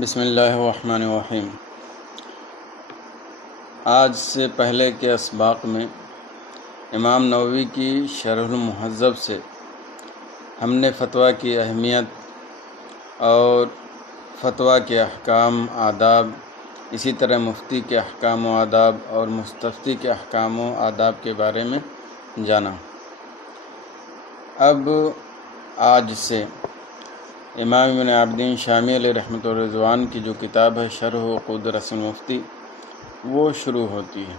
بسم اللہ الرحمن الرحیم۔ آج سے پہلے کے اسباق میں امام نووی کی شرح المہذب سے ہم نے فتویٰ کی اہمیت اور فتویٰ کے احکام آداب، اسی طرح مفتی کے احکام و آداب اور مستفتی کے احکام و آداب کے بارے میں جانا۔ اب آج سے امام ابن عابدین شامی علیہ رحمۃ الرضوان کی جو کتاب ہے شرح عقود رس المفتی وہ شروع ہوتی ہے۔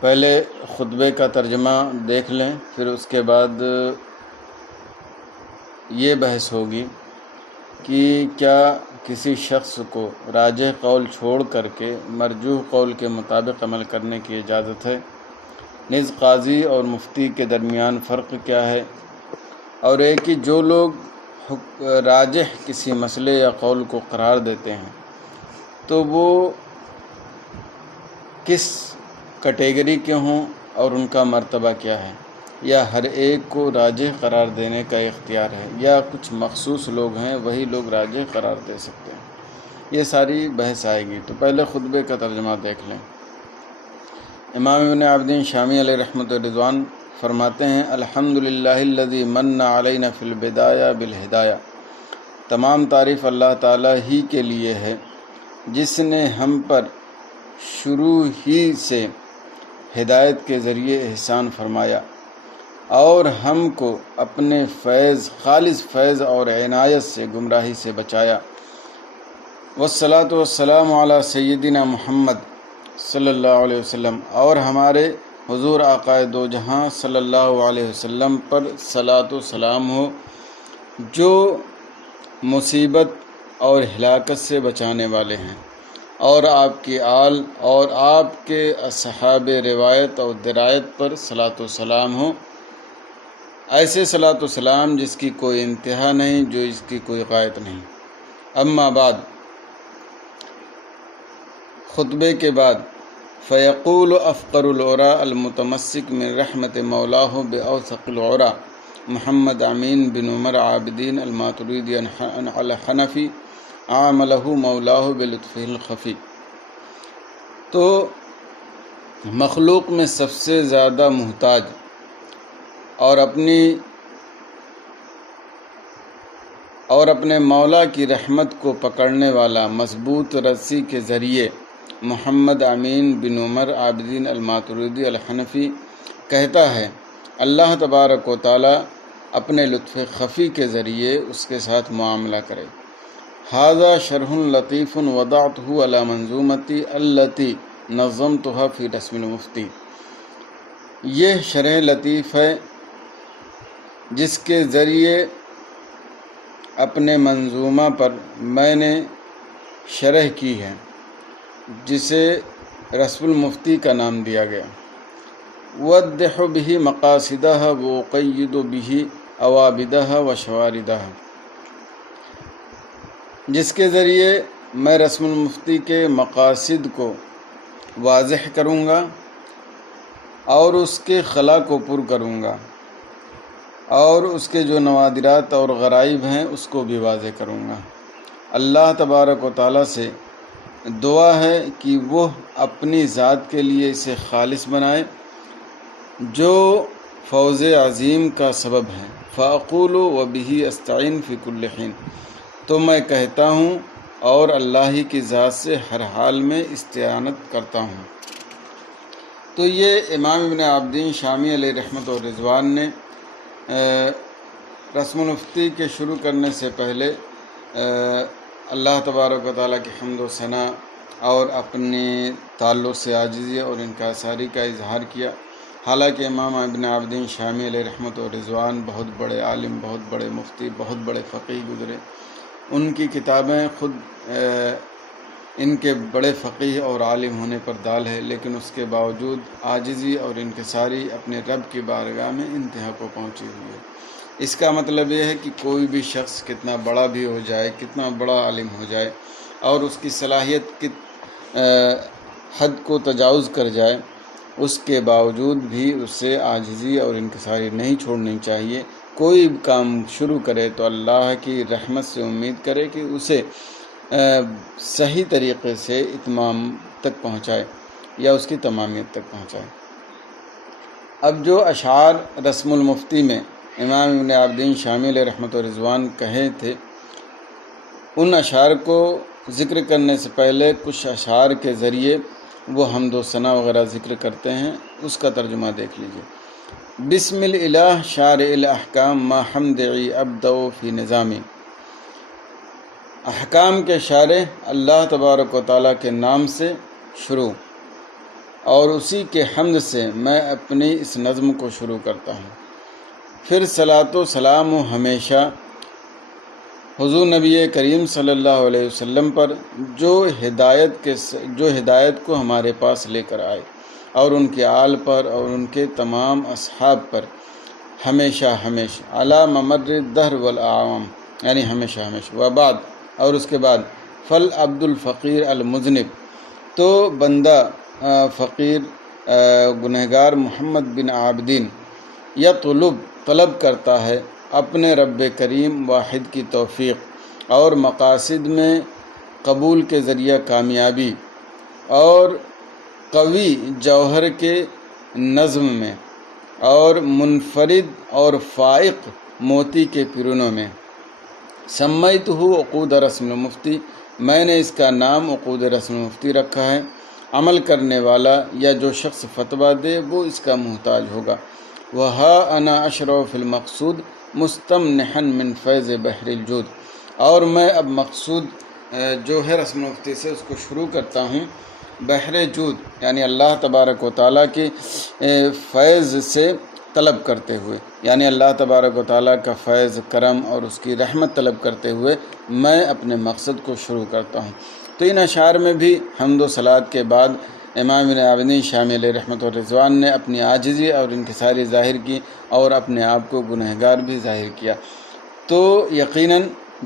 پہلے خطبے کا ترجمہ دیکھ لیں، پھر اس کے بعد یہ بحث ہوگی کہ کیا کسی شخص کو راجح قول چھوڑ کر کے مرجوح قول کے مطابق عمل کرنے کی اجازت ہے، نیز قاضی اور مفتی کے درمیان فرق کیا ہے، اور ایک کہ جو لوگ راجح کسی مسئلے یا قول کو قرار دیتے ہیں تو وہ کس کیٹیگری کے ہوں اور ان کا مرتبہ کیا ہے، یا ہر ایک کو راجح قرار دینے کا اختیار ہے، یا کچھ مخصوص لوگ ہیں وہی لوگ راجح قرار دے سکتے ہیں۔ یہ ساری بحث آئے گی، تو پہلے خطبے کا ترجمہ دیکھ لیں۔ امام ابن عابدین شامی علیہ رحمۃ الرضوان فرماتے ہیں: الحمدللہ الذی من علینا فی البدایہ بالہدایہ، تمام تعریف اللہ تعالیٰ ہی کے لیے ہے جس نے ہم پر شروع ہی سے ہدایت کے ذریعے احسان فرمایا اور ہم کو اپنے فیض، خالص فیض اور عنایت سے گمراہی سے بچایا۔ والصلاۃ والسلام علی سیدنا محمد صلی اللہ علیہ وسلم، اور ہمارے حضور آقائے دو جہاں صلی اللہ علیہ وسلم پر صلاۃ و سلام ہو، جو مصیبت اور ہلاکت سے بچانے والے ہیں، اور آپ کی آل اور آپ کے اصحاب روایت اور درایت پر صلاۃ و سلام ہو، ایسے صلاۃ و سلام جس کی کوئی انتہا نہیں، جو اس کی کوئی غایت نہیں۔ اما بعد، خطبے کے بعد فیقول افقر العرا المتمسک من رحمت مولاہ باوثق العرا محمد امین بن عمر عابدین الماتریدی الحنفی عاملہ مولاہ بلطفہ الخفی۔ تو مخلوق میں سب سے زیادہ محتاج اور اپنے مولا کی رحمت کو پکڑنے والا مضبوط رسی کے ذریعے محمد امین بن عمر عابدین الماتریدی الحنفی کہتا ہے، اللہ تبارک و تعالیٰ اپنے لطف خفی کے ذریعے اس کے ساتھ معاملہ کرے۔ ھذا شرح لطیف وضعتہ علی منظومتی التی نظمتها فی رسم المفتی۔ یہ شرح لطیف ہے جس کے ذریعے اپنے منظومہ پر میں نے شرح کی ہے، جسے رسم المفتی کا نام دیا گیا۔ وَأَوْضِحُ بِهِ مَقَاصِدَهَا وَأُقَيِّدُ بِهِ عَوَابِدَهَا وَشَوَارِدَهَا، جس کے ذریعے میں رسم المفتی کے مقاصد کو واضح کروں گا اور اس کے خلا کو پر کروں گا، اور اس کے جو نوادرات اور غرائب ہیں اس کو بھی واضح کروں گا۔ اللہ تبارک و تعالیٰ سے دعا ہے کہ وہ اپنی ذات کے لیے اسے خالص بنائے، جو فوز عظیم کا سبب ہے۔ فَأَقُولُ وَبِهِ أَسْتَعِينُ فِي كُلِّ حِينٍ، تو میں کہتا ہوں اور اللہ ہی کی ذات سے ہر حال میں استعانت کرتا ہوں۔ تو یہ امام ابن عابدین شامی علیہ رحمۃ الرضوان نے رسم المفتی کے شروع کرنے سے پہلے اللہ تبارک و تعالیٰ کی حمد و ثنا اور اپنی تعلق سے عاجزی اور انکساری کا اظہار کیا۔ حالانکہ امام ابن عابدین شامی علیہ رحمۃ الرضوان بہت بڑے عالم، بہت بڑے مفتی، بہت بڑے فقیہ گزرے، ان کی کتابیں خود ان کے بڑے فقیہ اور عالم ہونے پر دال ہے، لیکن اس کے باوجود عاجزی اور انکساری اپنے رب کی بارگاہ میں انتہا کو پہنچی ہوئی ہے۔ اس کا مطلب یہ ہے کہ کوئی بھی شخص کتنا بڑا بھی ہو جائے، کتنا بڑا عالم ہو جائے، اور اس کی صلاحیت کی حد کو تجاوز کر جائے، اس کے باوجود بھی اسے عاجزی اور انکساری نہیں چھوڑنی چاہیے، کوئی کام شروع کرے تو اللہ کی رحمت سے امید کرے کہ اسے صحیح طریقے سے اتمام تک پہنچائے یا اس کی تمامیت تک پہنچائے۔ اب جو اشعار رسم المفتی میں امام ابن عابدین شامی علیہ رحمۃ و رضوان کہے تھے، ان اشعار کو ذکر کرنے سے پہلے کچھ اشعار کے ذریعے وہ حمد و ثنا وغیرہ ذکر کرتے ہیں، اس کا ترجمہ دیکھ لیجیے۔ بسم الالہ شارع الاحکام ما حمدعی ابدع فی نظامی، احکام کے شارع اللہ تبارک و تعالیٰ کے نام سے شروع اور اسی کے حمد سے میں اپنی اس نظم کو شروع کرتا ہوں۔ پھر صلاۃ و سلام و ہمیشہ حضور نبی کریم صلی اللہ علیہ وسلم پر جو ہدایت کو ہمارے پاس لے کر آئے، اور ان کے آل پر اور ان کے تمام اصحاب پر ہمیشہ علی ممر الدہر والاعوام، یعنی ہمیشہ وبعد، اور اس کے بعد فل عبد الفقیر المذنب، تو بندہ فقیر گنہگار محمد بن عابدین طلب کرتا ہے اپنے رب کریم واحد کی توفیق اور مقاصد میں قبول کے ذریعہ کامیابی اور قوی جوہر کے نظم میں اور منفرد اور فائق موتی کے پیرونوں میں۔ سمیتہ عقود رسم المفتی، میں نے اس کا نام عقود رسم المفتی رکھا ہے۔ عمل کرنے والا یا جو شخص فتویٰ دے وہ اس کا محتاج ہوگا۔ وَهَا أَنَا أَشْرَعُ فِي الْمَقْصُودِ مُسْتَمْنِحًا مِّن فَیضِ بَحْرِ الْجُودِ، اور میں اب مقصود جو ہے رسم المفتی سے اس کو شروع کرتا ہوں بحر جود، یعنی اللہ تبارک و تعالیٰ کے فیض سے طلب کرتے ہوئے، یعنی اللہ تبارک و تعالیٰ کا فیض کرم اور اس کی رحمت طلب کرتے ہوئے میں اپنے مقصد کو شروع کرتا ہوں۔ تو ان اشعار میں بھی حمد و صلات کے بعد امام ابن عابدین شامی علیہ رحمۃ الرضوان نے اپنی عاجزی اور انکساری ظاہر کی اور اپنے آپ کو گنہگار بھی ظاہر کیا۔ تو یقیناً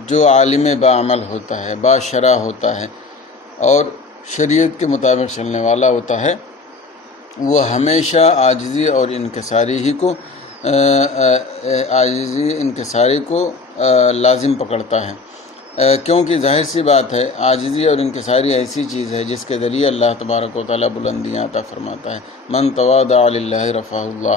جو عالم باعمل ہوتا ہے، باشرع ہوتا ہے اور شریعت کے مطابق چلنے والا ہوتا ہے، وہ ہمیشہ عاجزی اور انکساری کو لازم پکڑتا ہے، کیونکہ ظاہر سی بات ہے عاجزی اور انکساری ایسی چیز ہے جس کے ذریعے اللہ تبارک و تعالیٰ بلندیاں عطا فرماتا ہے۔ من تواضع للہ رفعہ اللہ،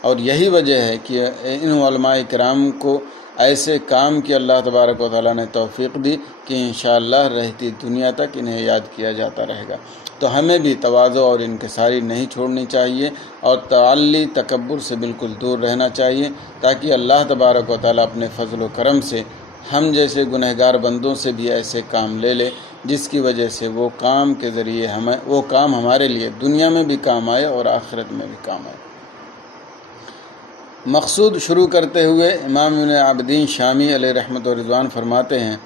اور یہی وجہ ہے کہ ان علماء کرام کو ایسے کام کی اللہ تبارک و تعالیٰ نے توفیق دی کہ انشاءاللہ رہتی دنیا تک انہیں یاد کیا جاتا رہے گا۔ تو ہمیں بھی تواضع اور انکساری نہیں چھوڑنی چاہیے اور تعلی تکبر سے بالکل دور رہنا چاہیے، تاکہ اللہ تبارک و تعالیٰ اپنے فضل و کرم سے ہم جیسے گنہگار بندوں سے بھی ایسے کام لے لے جس کی وجہ سے وہ کام ہمارے لیے دنیا میں بھی کام آئے اور آخرت میں بھی کام آئے۔ مقصود شروع کرتے ہوئے امام ابن عابدین شامی علیہ رحمۃ الرضوان فرماتے ہیں: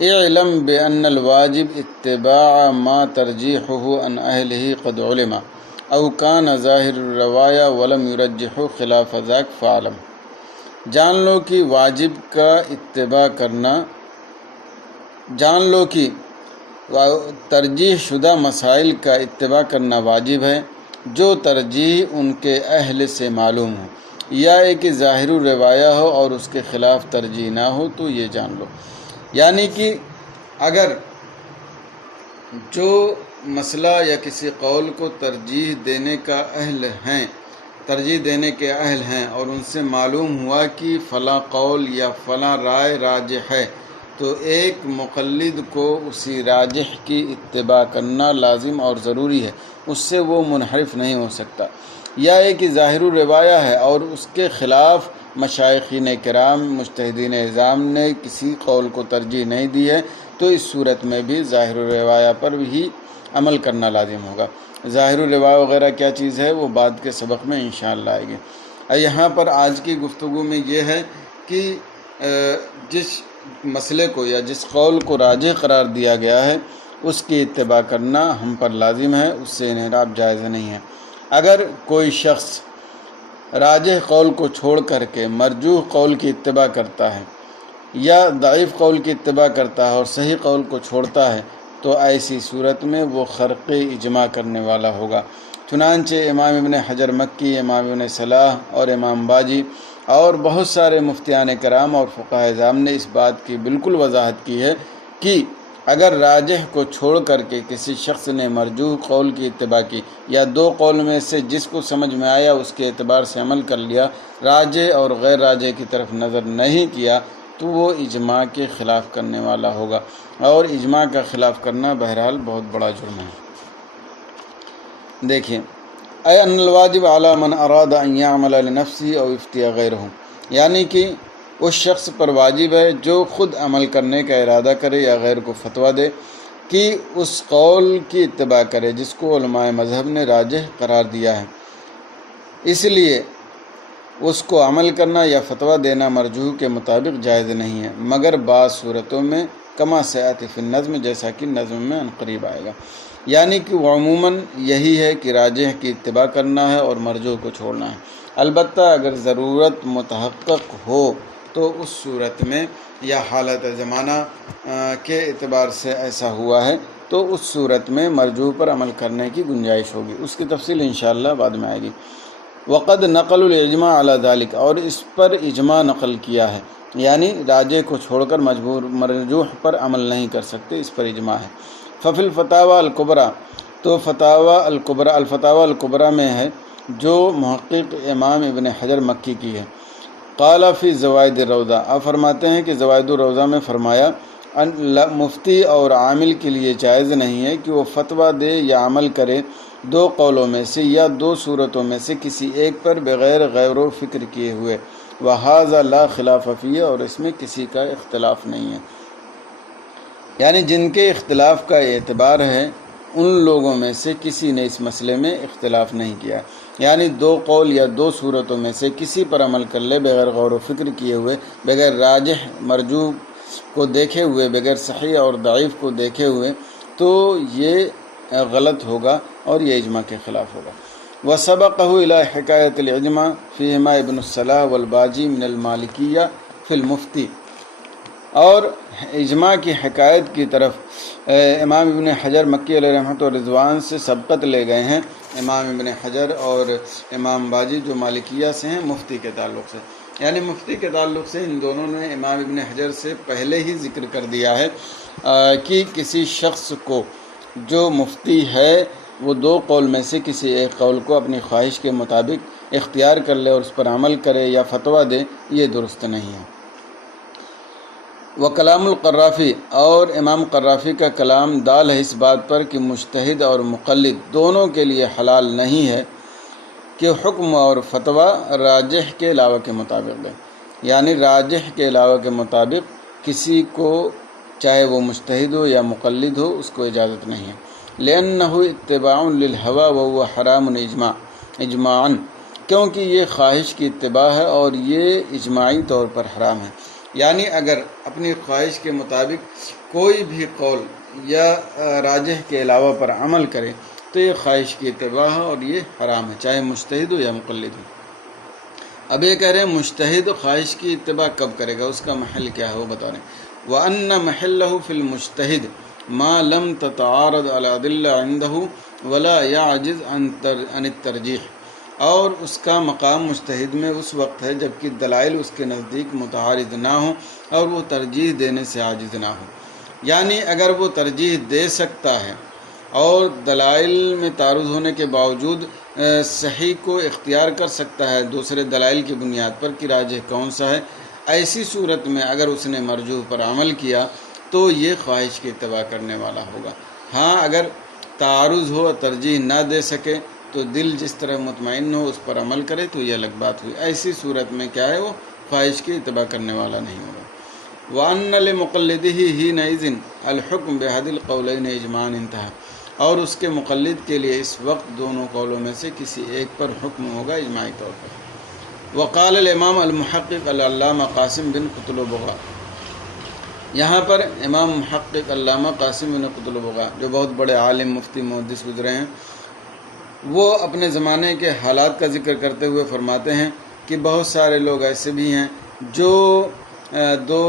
اعلم بان الواجب اتباع ما ترجیحہ عن اہلہ قد علم او کان ظاہر الروایا ولم یرجح خلاف ذاک فعلم، جان لو کہ واجب کا اتباع کرنا، جان لو کہ ترجیح شدہ مسائل کا اتباع کرنا واجب ہے جو ترجیح ان کے اہل سے معلوم ہو، یا ایک ظاہر الروایہ ہو اور اس کے خلاف ترجیح نہ ہو، تو یہ جان لو۔ یعنی کہ اگر جو مسئلہ یا کسی قول کو ترجیح دینے کے اہل ہیں اور ان سے معلوم ہوا کہ فلاں قول یا فلاں رائے راجح ہے، تو ایک مقلد کو اسی راجح کی اتباع کرنا لازم اور ضروری ہے، اس سے وہ منحرف نہیں ہو سکتا۔ یا ایک ظاہر الروایہ ہے اور اس کے خلاف مشائخین کرام مجتہدین اعظام نے کسی قول کو ترجیح نہیں دی ہے، تو اس صورت میں بھی ظاہر الروایہ پر ہی عمل کرنا لازم ہوگا۔ ظاہر الروایہ وغیرہ کیا چیز ہے وہ بعد کے سبق میں انشاءاللہ آئے گی۔ یہاں پر آج کی گفتگو میں یہ ہے کہ جس مسئلے کو یا جس قول کو راجح قرار دیا گیا ہے اس کی اتباع کرنا ہم پر لازم ہے، اس سے انحراف جائز نہیں ہے۔ اگر کوئی شخص راجح قول کو چھوڑ کر کے مرجوح قول کی اتباع کرتا ہے یا ضعیف قول کی اتباع کرتا ہے اور صحیح قول کو چھوڑتا ہے، تو ایسی صورت میں وہ خرق اجماع کرنے والا ہوگا، چنانچہ امام ابن حجر مکی، امام ابن صلاح اور امام باجی اور بہت سارے مفتیان کرام اور فقہاء اعظام نے اس بات کی بالکل وضاحت کی ہے کہ اگر راجح کو چھوڑ کر کے کسی شخص نے مرجوح قول کی اتباع کی یا دو قول میں سے جس کو سمجھ میں آیا اس کے اعتبار سے عمل کر لیا، راجح اور غیر راجح کی طرف نظر نہیں کیا، تو وہ اجماع کے خلاف کرنے والا ہوگا، اور اجماع کا خلاف کرنا بہرحال بہت بڑا جرم ہے۔ دیکھیں، اے ان الواجب علی من اراد ان یعمل لنفسه او یفتی غیرہ، یعنی کہ اس شخص پر واجب ہے جو خود عمل کرنے کا ارادہ کرے یا غیر کو فتویٰ دے کہ اس قول کی اتباع کرے جس کو علماء مذہب نے راجح قرار دیا ہے۔ اس لیے اس کو عمل کرنا یا فتویٰ دینا مرجوح کے مطابق جائز نہیں ہے، مگر بعض صورتوں میں کما سیأتی فی النظم، جیسا کہ نظم میں عنقریب آئے گا، یعنی کہ وہ عموماً یہی ہے کہ راجح کی اتباع کرنا ہے اور مرجوح کو چھوڑنا ہے۔ البتہ اگر ضرورت متحقق ہو تو اس صورت میں یا حالت زمانہ کے اعتبار سے ایسا ہوا ہے تو اس صورت میں مرجوح پر عمل کرنے کی گنجائش ہوگی، اس کی تفصیل انشاءاللہ بعد میں آئے گی۔ وقد نقل الاجماع علی ذلک، اور اس پر اجماع نقل کیا ہے، یعنی راجح کو چھوڑ کر مرجوح پر عمل نہیں کر سکتے، اس پر اجماع ہے۔ ففی الفتاوی الکبریٰ، تو الفتاوی الکبریٰ میں ہے جو محقق امام ابن حجر مکی کی ہے۔ قال فی زوائد الروضہ، آپ فرماتے ہیں کہ زوائد الروضہ میں فرمایا مفتی اور عامل کے لیے جائز نہیں ہے کہ وہ فتویٰ دے یا عمل کرے دو قولوں میں سے یا دو صورتوں میں سے کسی ایک پر بغیر غور و فکر کیے ہوئے، وَهَذَا لَا خِلَافَ فِيهِ، اور اس میں کسی کا اختلاف نہیں ہے، یعنی جن کے اختلاف کا اعتبار ہے ان لوگوں میں سے کسی نے اس مسئلے میں اختلاف نہیں کیا، یعنی دو قول یا دو صورتوں میں سے کسی پر عمل کر لے بغیر غور و فکر کیے ہوئے، بغیر راجح مرجوح کو دیکھے ہوئے، بغیر صحیح اور ضعیف کو دیکھے ہوئے، تو یہ غلط ہوگا اور یہ اجماع کے خلاف ہوگا۔ وسبقه الى حکایت الاجماع فیہما ابن الصلاح والباجی من المالکیہ فی المفتی، اور اجماع کی حکایت کی طرف امام ابن حجر مکی علیہ رحمۃ و رضوان سے سبقت لے گئے ہیں امام ابن حجر اور امام باجی جو مالکیہ سے ہیں مفتی کے تعلق سے، یعنی مفتی کے تعلق سے ان دونوں نے امام ابن حجر سے پہلے ہی ذکر کر دیا ہے کہ کسی شخص کو جو مفتی ہے وہ دو قول میں سے کسی ایک قول کو اپنی خواہش کے مطابق اختیار کر لے اور اس پر عمل کرے یا فتویٰ دے، یہ درست نہیں ہے۔ وکلام القرافی، اور امام قرافی کا کلام دال ہے اس بات پر کہ مجتہد اور مقلد دونوں کے لیے حلال نہیں ہے کہ حکم اور فتویٰ راجح کے علاوہ کے مطابق دیں، یعنی راجح کے علاوہ کے مطابق کسی کو چاہے وہ مجتہد ہو یا مقلد ہو اس کو اجازت نہیں ہے، لأنه اتباع للہوا وهو حرام اجماعاً، کیونکہ یہ خواہش کی اتباع ہے اور یہ اجماعی طور پر حرام ہے، یعنی اگر اپنی خواہش کے مطابق کوئی بھی قول یا راجح کے علاوہ پر عمل کرے تو یہ خواہش کی اتباع ہے اور یہ حرام ہے، چاہے مجتہد ہو یا مقلد ہو۔ اب یہ کہہ رہے ہیں مجتہد خواہش کی اتباع کب کرے گا، اس کا محل کیا ہے وہ بتا رہے ہیں۔ وَأَنَّ مَحِلَّهُ فِي الْمُجْتَهِدِ ما لم تتعارض الادلہ عنده ولا يعجز عن الترجیح، اور اس کا مقام مجتہد میں اس وقت ہے جب کہ دلائل اس کے نزدیک متعارض نہ ہوں اور وہ ترجیح دینے سے عاجز نہ ہو، یعنی اگر وہ ترجیح دے سکتا ہے اور دلائل میں تعارض ہونے کے باوجود صحیح کو اختیار کر سکتا ہے دوسرے دلائل کی بنیاد پر کہ راجح کون سا ہے، ایسی صورت میں اگر اس نے مرجوح پر عمل کیا تو یہ خواہش کی اتباع کرنے والا ہوگا۔ ہاں اگر تعارض ہو، ترجیح نہ دے سکے تو دل جس طرح مطمئن ہو اس پر عمل کرے تو یہ الگ بات ہوئی، ایسی صورت میں کیا ہے وہ خواہش کی اتباع کرنے والا نہیں ہوگا۔ وَأَنَّ لِمُقَلِّدِهِ حِينَئِذٍ الْحُكْمُ بِأَحَدِ الْقَوْلَيْنِ اِجْمَاعًا انتہا، اور اس کے مقلد کے لیے اس وقت دونوں قولوں میں سے کسی ایک پر حکم ہوگا اجماعی طور پر۔ وقال الامام المحقق العلامہ قاسم بن قطلبغہ، یہاں پر امام محقق علامہ قاسم بن قطلبغہ جو بہت بڑے عالم مفتی محدث گزرے ہیں، وہ اپنے زمانے کے حالات کا ذکر کرتے ہوئے فرماتے ہیں کہ بہت سارے لوگ ایسے بھی ہیں جو دو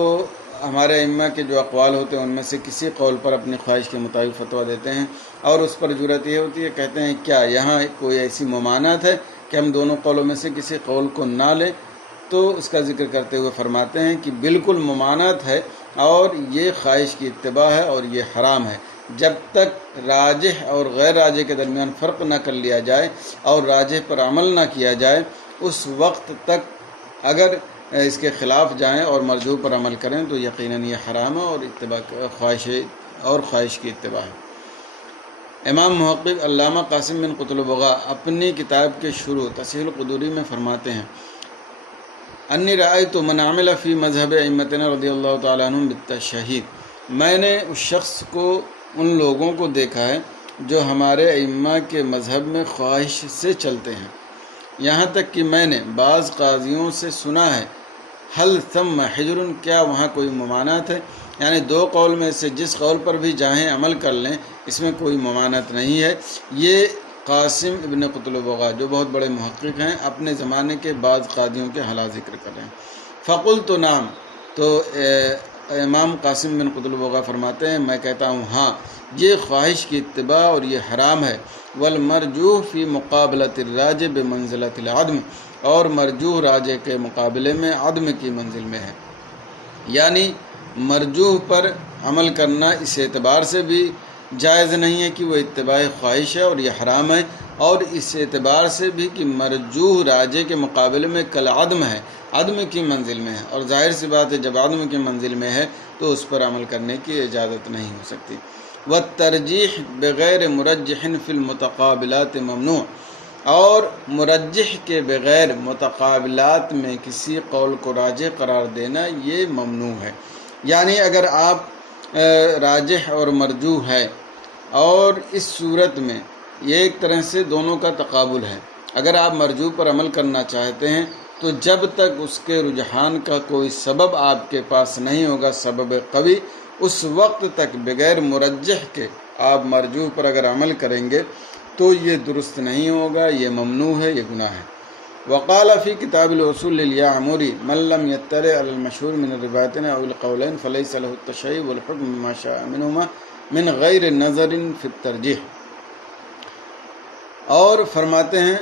ہمارے ائمہ کے جو اقوال ہوتے ہیں ان میں سے کسی قول پر اپنی خواہش کے مطابق فتویٰ دیتے ہیں، اور اس پر جرأت یہ ہوتی ہے، کہتے ہیں کیا یہاں کوئی ایسی ممانعت ہے کہ ہم دونوں قولوں میں سے کسی قول کو نہ لیں؟ تو اس کا ذکر کرتے ہوئے فرماتے ہیں کہ بالکل ممانعت ہے، اور یہ خواہش کی اتباع ہے اور یہ حرام ہے، جب تک راجح اور غیر راجح کے درمیان فرق نہ کر لیا جائے اور راجح پر عمل نہ کیا جائے، اس وقت تک اگر اس کے خلاف جائیں اور مرجوح پر عمل کریں تو یقیناً یہ حرام ہے اور اتباع خواہش کی اتباع ہے۔ امام محقق علامہ قاسم بن قطب البغا اپنی کتاب کے شروع تصحیح القدوری میں فرماتے ہیں، انی رأیت من عمل فی مذہب ائمتنا رضی اللہ تعالیٰ عنہم بالتشہید، میں نے اس شخص کو، ان لوگوں کو دیکھا ہے جو ہمارے ائمہ کے مذہب میں خواہش سے چلتے ہیں، یہاں تک کہ میں نے بعض قاضیوں سے سنا ہے، حل ثم حجر، کیا وہاں کوئی ممانعت ہے؟ یعنی دو قول میں سے جس قول پر بھی چاہیں عمل کر لیں، اس میں کوئی ممانعت نہیں ہے۔ یہ قاسم ابن قطب البغا جو بہت بڑے محقق ہیں، اپنے زمانے کے بعض قاضیوں کے حالات ذکر کر رہے ہیں۔ فقلت نعم، تو امام قاسم بن قطب البغا فرماتے ہیں میں کہتا ہوں ہاں، یہ خواہش کی اتباع اور یہ حرام ہے۔ والمرجوح فی مقابلۃ الراجح بمنزلۃ العدم، اور مرجوح راجح کے مقابلے میں عدم کی منزل میں ہے، یعنی مرجوح پر عمل کرنا اس اعتبار سے بھی جائز نہیں ہے کہ وہ اتباع خواہش ہے اور یہ حرام ہے، اور اس اعتبار سے بھی کہ مرجوح راجح کے مقابلے میں کل عدم ہے، عدم کی منزل میں ہے، اور ظاہر سی بات ہے جب عدم کی منزل میں ہے تو اس پر عمل کرنے کی اجازت نہیں ہو سکتی۔ والترجیح بغیر مرجح فی المتقابلات ممنوع، اور مرجح کے بغیر متقابلات میں کسی قول کو راجح قرار دینا یہ ممنوع ہے۔ یعنی اگر آپ راجح اور مرجوح ہے، اور اس صورت میں یہ ایک طرح سے دونوں کا تقابل ہے، اگر آپ مرجوح پر عمل کرنا چاہتے ہیں تو جب تک اس کے رجحان کا کوئی سبب آپ کے پاس نہیں ہوگا، سبب قوی، اس وقت تک بغیر مرجح کے آپ مرجوح پر اگر عمل کریں گے تو یہ درست نہیں ہوگا، یہ ممنوع ہے، یہ گناہ ہے۔ وقال فی کتاب الاصول لیعمری من لم یطلع علی المشہور من الروایتین او القولین فلیس له التشیع والحکم بما شاء منہما من غیر نظر فی الترجیح، اور فرماتے ہیں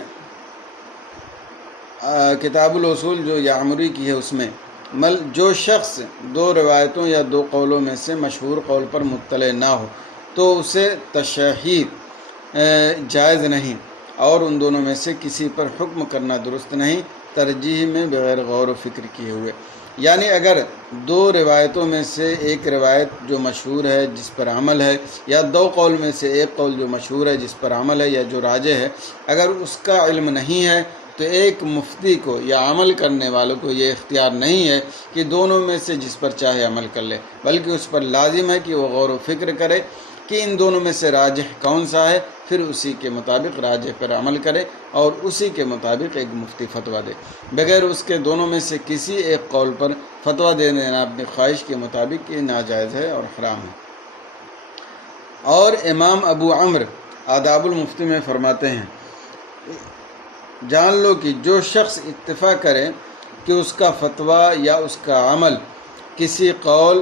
کتاب الاصول جو یعمری کی ہے اس میں، جو شخص دو روایتوں یا دو قولوں میں سے مشہور قول پر مطلع نہ ہو تو اسے تشہید جائز نہیں، اور ان دونوں میں سے کسی پر حکم کرنا درست نہیں، ترجیح میں بغیر غور و فکر کیے ہوئے۔ یعنی اگر دو روایتوں میں سے ایک روایت جو مشہور ہے جس پر عمل ہے، یا دو قول میں سے ایک قول جو مشہور ہے جس پر عمل ہے یا جو راجح ہے، اگر اس کا علم نہیں ہے تو ایک مفتی کو یا عمل کرنے والوں کو یہ اختیار نہیں ہے کہ دونوں میں سے جس پر چاہے عمل کر لے، بلکہ اس پر لازم ہے کہ وہ غور و فکر کرے کہ ان دونوں میں سے راجح کون سا ہے، پھر اسی کے مطابق راجح پر عمل کرے اور اسی کے مطابق ایک مفتی فتویٰ دے۔ بغیر اس کے دونوں میں سے کسی ایک قول پر فتویٰ دے دینا اپنی خواہش کے مطابق یہ ناجائز ہے اور حرام ہے۔ اور امام ابو عمرو آداب المفتی میں فرماتے ہیں، جان لو کہ جو شخص اتفاق کرے کہ اس کا فتویٰ یا اس کا عمل کسی قول،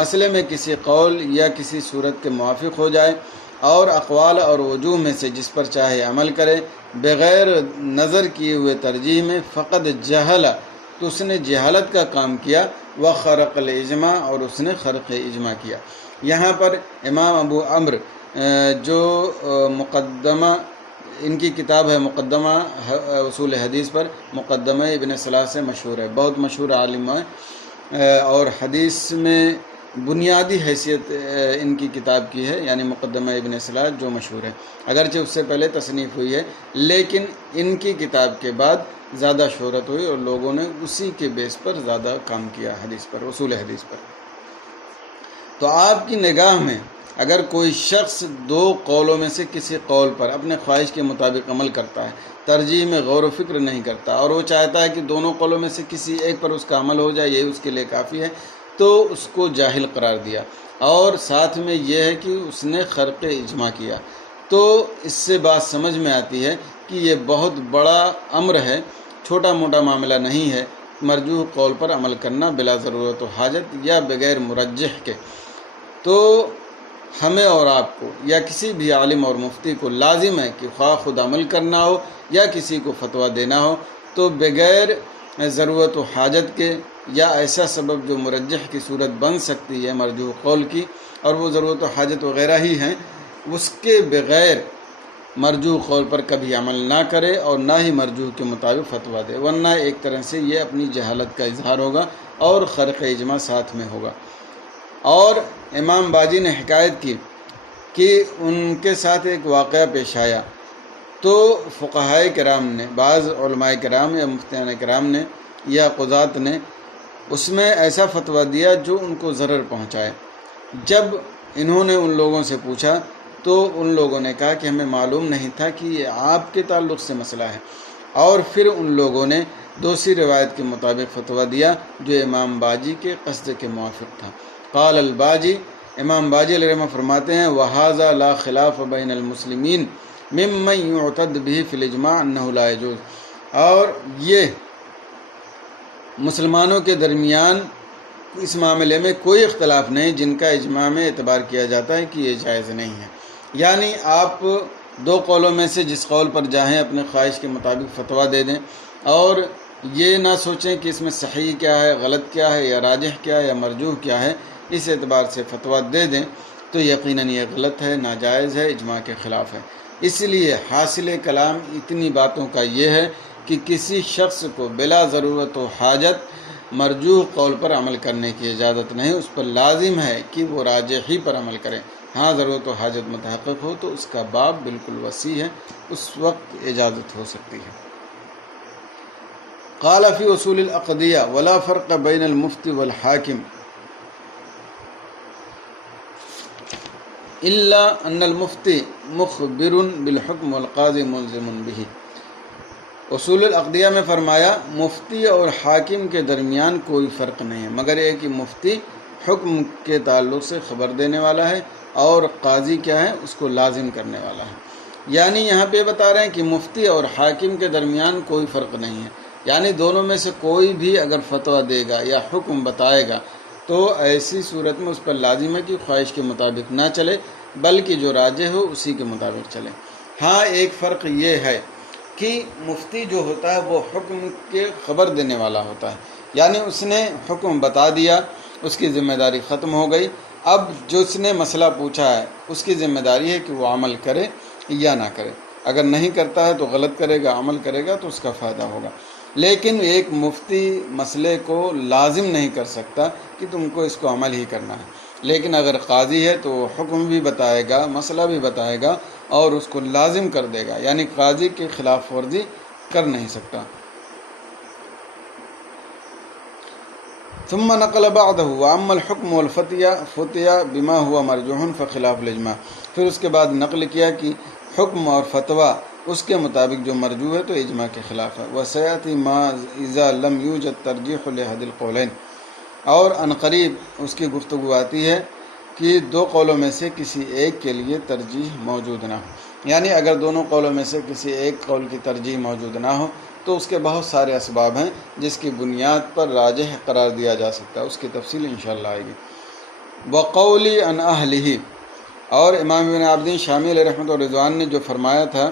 مسئلے میں کسی قول یا کسی صورت کے موافق ہو جائے، اور اقوال اور وجوہ میں سے جس پر چاہے عمل کرے بغیر نظر کیے ہوئے ترجیح میں، فقد جہل، تو اس نے جہالت کا کام کیا، وخرق الاجماع، اور اس نے خرق اجماع کیا۔ یہاں پر امام ابو عمرو جو مقدمہ، ان کی کتاب ہے مقدمہ اصول حدیث پر، مقدمہ ابن صلاح سے مشہور ہے، بہت مشہور عالم ہے، اور حدیث میں بنیادی حیثیت ان کی کتاب کی ہے، یعنی مقدمہ ابن صلاح جو مشہور ہے، اگرچہ اس سے پہلے تصنیف ہوئی ہے، لیکن ان کی کتاب کے بعد زیادہ شہرت ہوئی اور لوگوں نے اسی کے بیس پر زیادہ کام کیا حدیث پر، اصول حدیث پر۔ تو آپ کی نگاہ میں اگر کوئی شخص دو قولوں میں سے کسی قول پر اپنے خواہش کے مطابق عمل کرتا ہے، ترجیح میں غور و فکر نہیں کرتا، اور وہ چاہتا ہے کہ دونوں قولوں میں سے کسی ایک پر اس کا عمل ہو جائے، یہی اس کے لیے کافی ہے، تو اس کو جاہل قرار دیا، اور ساتھ میں یہ ہے کہ اس نے خرق اجماع کیا، تو اس سے بات سمجھ میں آتی ہے کہ یہ بہت بڑا امر ہے، چھوٹا موٹا معاملہ نہیں ہے، مرجوح قول پر عمل کرنا بلا ضرورت و حاجت یا بغیر مرجح کے، تو ہمیں اور آپ کو یا کسی بھی عالم اور مفتی کو لازم ہے کہ خواہ خود عمل کرنا ہو یا کسی کو فتویٰ دینا ہو تو بغیر ضرورت و حاجت کے یا ایسا سبب جو مرجح کی صورت بن سکتی ہے مرجوح قول کی، اور وہ ضرورت و حاجت وغیرہ ہی ہیں، اس کے بغیر مرجوح قول پر کبھی عمل نہ کرے اور نہ ہی مرجوح کے مطابق فتویٰ دے، ورنہ ایک طرح سے یہ اپنی جہالت کا اظہار ہوگا اور خرق اجماع ساتھ میں ہوگا۔ اور امام باجی نے حکایت کی کہ ان کے ساتھ ایک واقعہ پیش آیا، تو فقہائے کرام نے، بعض علماء کرام یا مفتیان کرام نے یا قضات نے اس میں ایسا فتویٰ دیا جو ان کو ضرر پہنچائے۔ جب انہوں نے ان لوگوں سے پوچھا تو ان لوگوں نے کہا کہ ہمیں معلوم نہیں تھا کہ یہ آپ کے تعلق سے مسئلہ ہے، اور پھر ان لوگوں نے دوسری روایت کے مطابق فتویٰ دیا جو امام باجی کے قصد کے موافق تھا۔ قال الباجی، امام باجی علیہ رحمہ فرماتے ہیں وَهَذَا لَا خِلَافَ بَيْنَ الْمُسْلِمِينَ مِمَّنْ يُعْتَدْ بِهِ فِي الْإِجْمَاعِ أَنَّهُ لَا يَجُوزُ، اور یہ مسلمانوں کے درمیان اس معاملے میں کوئی اختلاف نہیں جن کا اجماع میں اعتبار کیا جاتا ہے کہ یہ جائز نہیں ہے۔ یعنی آپ دو قولوں میں سے جس قول پر چاہیں اپنے خواہش کے مطابق فتویٰ دے دیں، اور یہ نہ سوچیں کہ اس میں صحیح کیا ہے، غلط کیا ہے، یا راجح کیا ہے، یا مرجوح کیا ہے، اس اعتبار سے فتویٰ دے دیں تو یقیناً یہ غلط ہے، ناجائز ہے، اجماع کے خلاف ہے۔ اس لیے حاصل کلام اتنی باتوں کا یہ ہے کہ کسی شخص کو بلا ضرورت و حاجت مرجوح قول پر عمل کرنے کی اجازت نہیں، اس پر لازم ہے کہ وہ راجح ہی پر عمل کرے۔ ہاں ضرورت و حاجت متحقق ہو تو اس کا باب بالکل وسیع ہے، اس وقت اجازت ہو سکتی ہے۔ قال فی اصول العقدیہ ولا فرق بین المفتی والحاکم الا ان المفتی مخبر بالحکم والقاضی ملزم به۔ اصول العقدیہ میں فرمایا مفتی اور حاکم کے درمیان کوئی فرق نہیں ہے، مگر یہ کہ مفتی حکم کے تعلق سے خبر دینے والا ہے اور قاضی کیا ہے، اس کو لازم کرنے والا ہے۔ یعنی یہاں پہ بتا رہے ہیں کہ مفتی اور حاکم کے درمیان کوئی فرق نہیں ہے، یعنی دونوں میں سے کوئی بھی اگر فتویٰ دے گا یا حکم بتائے گا تو ایسی صورت میں اس پر لازم ہے کہ خواہش کے مطابق نہ چلے بلکہ جو راجح ہو اسی کے مطابق چلے۔ ہاں ایک فرق یہ ہے کہ مفتی جو ہوتا ہے وہ حکم کے خبر دینے والا ہوتا ہے، یعنی اس نے حکم بتا دیا، اس کی ذمہ داری ختم ہو گئی۔ اب جو اس نے مسئلہ پوچھا ہے اس کی ذمہ داری ہے کہ وہ عمل کرے یا نہ کرے، اگر نہیں کرتا ہے تو غلط کرے گا، عمل کرے گا تو اس کا فائدہ ہوگا۔ لیکن ایک مفتی مسئلے کو لازم نہیں کر سکتا کہ تم کو اس کو عمل ہی کرنا ہے، لیکن اگر قاضی ہے تو وہ حکم بھی بتائے گا، مسئلہ بھی بتائے گا اور اس کو لازم کر دے گا، یعنی قاضی کی خلاف ورزی کر نہیں سکتا۔ ثم نقل بعده واما الحكم والفتيا بما هو مرجوح فخلاف الاجماع، پھر اس کے بعد نقل کیا کہ حکم اور فتویٰ اس کے مطابق جو مرجوح ہے تو اجماع کے خلاف ہے۔ وسيأتي ما اذا لم يوجد ترجيح لاحد القولين، اور عنقریب اس کی گفتگو آتی ہے کہ دو قولوں میں سے کسی ایک کے لیے ترجیح موجود نہ ہو، یعنی اگر دونوں قولوں میں سے کسی ایک قول کی ترجیح موجود نہ ہو تو اس کے بہت سارے اسباب ہیں جس کی بنیاد پر راجح قرار دیا جا سکتا ہے، اس کی تفصیل انشاءاللہ آئے گی۔ وقولی عن اہلہ، اور امام ابن عابدین شامی علیہ رحمۃ و رضوان نے جو فرمایا تھا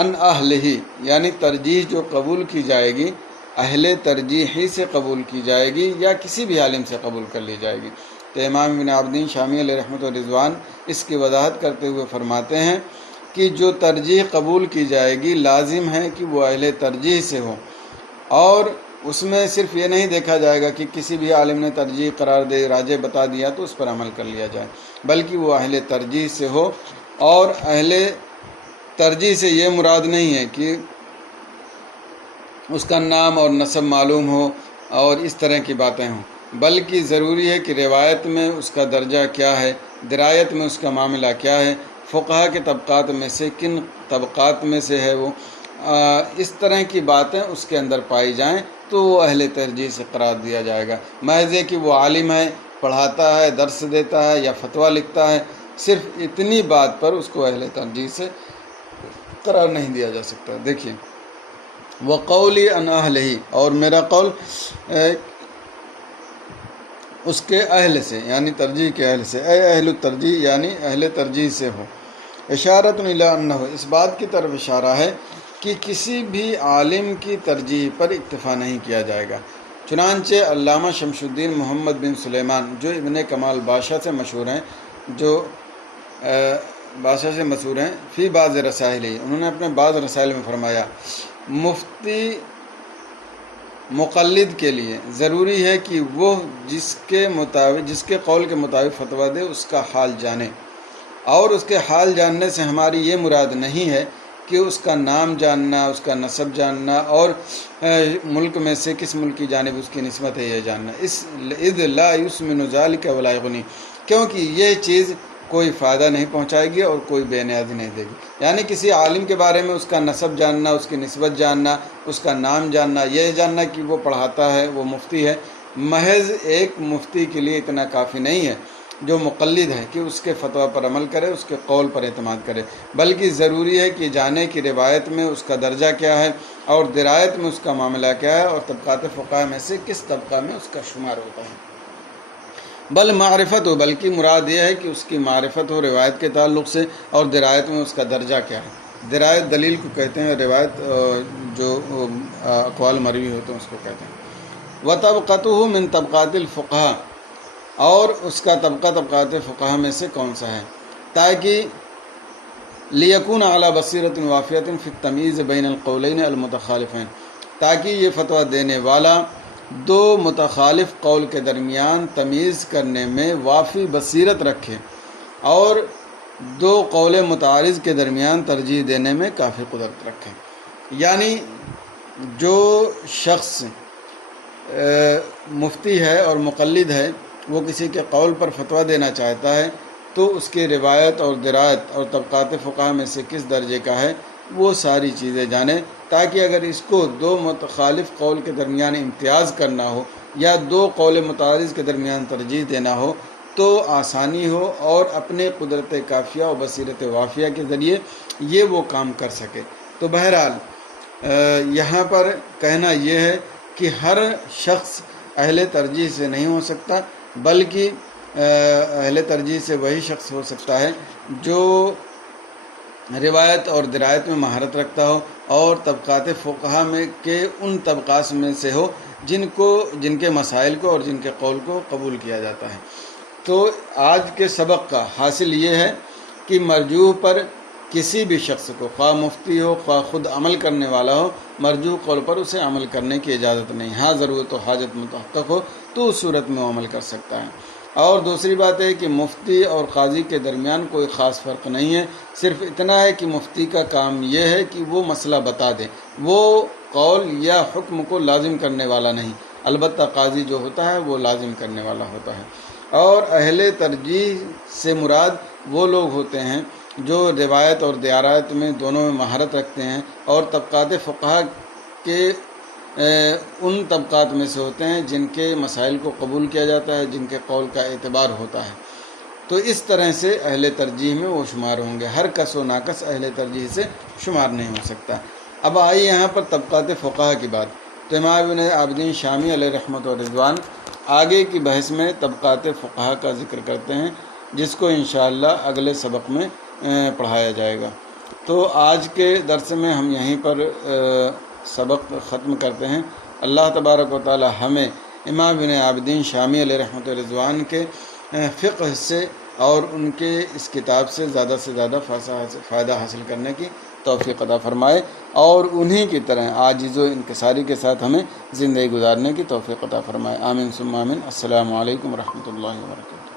عن اہلہ، یعنی ترجیح جو قبول کی جائے گی اہل ترجیح ہی سے قبول کی جائے گی یا کسی بھی عالم سے قبول کر لی جائے گی، تو امام ابن عابدین شامی علیہ رحمۃ و رضوان اس کی وضاحت کرتے ہوئے فرماتے ہیں کہ جو ترجیح قبول کی جائے گی لازم ہے کہ وہ اہل ترجیح سے ہو، اور اس میں صرف یہ نہیں دیکھا جائے گا کہ کسی بھی عالم نے ترجیح قرار دے راجح بتا دیا تو اس پر عمل کر لیا جائے، بلکہ وہ اہل ترجیح سے ہو، اور اہل ترجیح سے یہ مراد نہیں ہے کہ اس کا نام اور نسب معلوم ہو اور اس طرح کی باتیں ہوں، بلکہ ضروری ہے کہ روایت میں اس کا درجہ کیا ہے، درایت میں اس کا معاملہ کیا ہے، فقہا کے طبقات میں سے کن طبقات میں سے ہے وہ، اس طرح کی باتیں اس کے اندر پائی جائیں تو وہ اہل ترجیح سے قرار دیا جائے گا۔ محض کہ وہ عالم ہے، پڑھاتا ہے، درس دیتا ہے یا فتویٰ لکھتا ہے، صرف اتنی بات پر اس کو اہل ترجیح سے قرار نہیں دیا جا سکتا۔ دیکھیے وقولی عن اہلہ، اور میرا قول اس کے اہل سے یعنی ترجیح کے اہل سے، اے اہل الترجیح یعنی اہل ترجیح سے ہو۔ اشارۃ الی انہ، اس بات کی طرف اشارہ ہے کہ کسی بھی عالم کی ترجیح پر اکتفا نہیں کیا جائے گا۔ چنانچہ علامہ شمس الدین محمد بن سلیمان جو ابن کمال بادشاہ سے مشہور ہیں فی بعض رسائل، انہوں نے اپنے بعض رسائل میں فرمایا مفتی مقلد کے لیے ضروری ہے کہ وہ جس کے قول کے مطابق فتویٰ دے اس کا حال جانے، اور اس کے حال جاننے سے ہماری یہ مراد نہیں ہے کہ اس کا نام جاننا، اس کا نسب جاننا، اور ملک میں سے کس ملک کی جانب اس کی نسبت ہے یہ جاننا، اذ لا یسمن ذلک ولا یغنی، کیونکہ یہ چیز کوئی فائدہ نہیں پہنچائے گی اور کوئی بے نیازی نہیں دے گی۔ یعنی کسی عالم کے بارے میں اس کا نسب جاننا، اس کی نسبت جاننا، اس کا نام جاننا، یہ جاننا کہ وہ پڑھاتا ہے، وہ مفتی ہے، محض ایک مفتی کے لیے اتنا کافی نہیں ہے جو مقلد ہے کہ اس کے فتویٰ پر عمل کرے، اس کے قول پر اعتماد کرے، بلکہ ضروری ہے کہ جانے کہ روایت میں اس کا درجہ کیا ہے اور درایت میں اس کا معاملہ کیا ہے، اور طبقات فقہا میں سے کس طبقہ میں اس کا شمار ہوتا ہے۔ بل معرفت ہو، بلکہ مراد یہ ہے کہ اس کی معرفت ہو روایت کے تعلق سے، اور درایت میں اس کا درجہ کیا ہے۔ درایت دلیل کو کہتے ہیں، روایت جو اقوال مروی ہوتے ہیں اس کو کہتے ہیں۔ وطبقتہ من طبقات الفقہا، اور اس کا طبقہ طبقات فقہا میں سے کون سا ہے، تاکہ لیکون علی بصیرۃ وافیۃ فی التمییز بین القولین المتخالفین، تاکہ یہ فتویٰ دینے والا دو متخالف قول کے درمیان تمیز کرنے میں وافی بصیرت رکھے، اور دو قول متعارض کے درمیان ترجیح دینے میں کافی قدرت رکھے۔ یعنی جو شخص مفتی ہے اور مقلد ہے، وہ کسی کے قول پر فتویٰ دینا چاہتا ہے تو اس کی روایت اور درایت اور طبقات فقہا میں سے کس درجے کا ہے وہ ساری چیزیں جانے، تاکہ اگر اس کو دو متخالف قول کے درمیان امتیاز کرنا ہو یا دو قول متعارض کے درمیان ترجیح دینا ہو تو آسانی ہو، اور اپنے قدرت کافیہ و بصیرت وافیہ کے ذریعے یہ وہ کام کر سکے۔ تو بہرحال یہاں پر کہنا یہ ہے کہ ہر شخص اہل ترجیح سے نہیں ہو سکتا، بلکہ اہل ترجیح سے وہی شخص ہو سکتا ہے جو روایت اور درایت میں مہارت رکھتا ہو، اور طبقات فقہا میں کے ان طبقات میں سے ہو جن کے مسائل کو اور جن کے قول کو قبول کیا جاتا ہے۔ تو آج کے سبق کا حاصل یہ ہے کہ مرجوح پر کسی بھی شخص کو، خواہ مفتی ہو خواہ خود عمل کرنے والا ہو، مرجوح قول پر اسے عمل کرنے کی اجازت نہیں۔ ہاں ضرورت و حاجت متحقق ہو تو اس صورت میں وہ عمل کر سکتا ہے۔ اور دوسری بات ہے کہ مفتی اور قاضی کے درمیان کوئی خاص فرق نہیں ہے، صرف اتنا ہے کہ مفتی کا کام یہ ہے کہ وہ مسئلہ بتا دے، وہ قول یا حکم کو لازم کرنے والا نہیں، البتہ قاضی جو ہوتا ہے وہ لازم کرنے والا ہوتا ہے۔ اور اہل ترجیح سے مراد وہ لوگ ہوتے ہیں جو روایت اور درایت میں دونوں میں مہارت رکھتے ہیں، اور طبقات فقہا کے ان طبقات میں سے ہوتے ہیں جن کے مسائل کو قبول کیا جاتا ہے، جن کے قول کا اعتبار ہوتا ہے۔ تو اس طرح سے اہل ترجیح میں وہ شمار ہوں گے، ہر کس و ناکس اہل ترجیح سے شمار نہیں ہو سکتا۔ اب آئیے یہاں پر طبقات فقہا کی بات۔ تو امام ابن عابدین شامی علیہ رحمۃ و رضوان آگے کی بحث میں طبقات فقہا کا ذکر کرتے ہیں، جس کو انشاءاللہ اگلے سبق میں پڑھایا جائے گا۔ تو آج کے درس میں ہم یہیں پر سبق ختم کرتے ہیں۔ اللہ تبارک و تعالی ہمیں امام ابن عابدین شامی علیہ رحمۃ و رضوان کے فقہ سے اور ان کے اس کتاب سے زیادہ فائدہ حاصل کرنے کی توفیق عطا فرمائے، اور انہی کی طرح عاجز و انکساری کے ساتھ ہمیں زندگی گزارنے کی توفیق عطا فرمائے۔ آمین ثم آمین۔ السلام علیکم ورحمۃ اللہ وبرکاتہ۔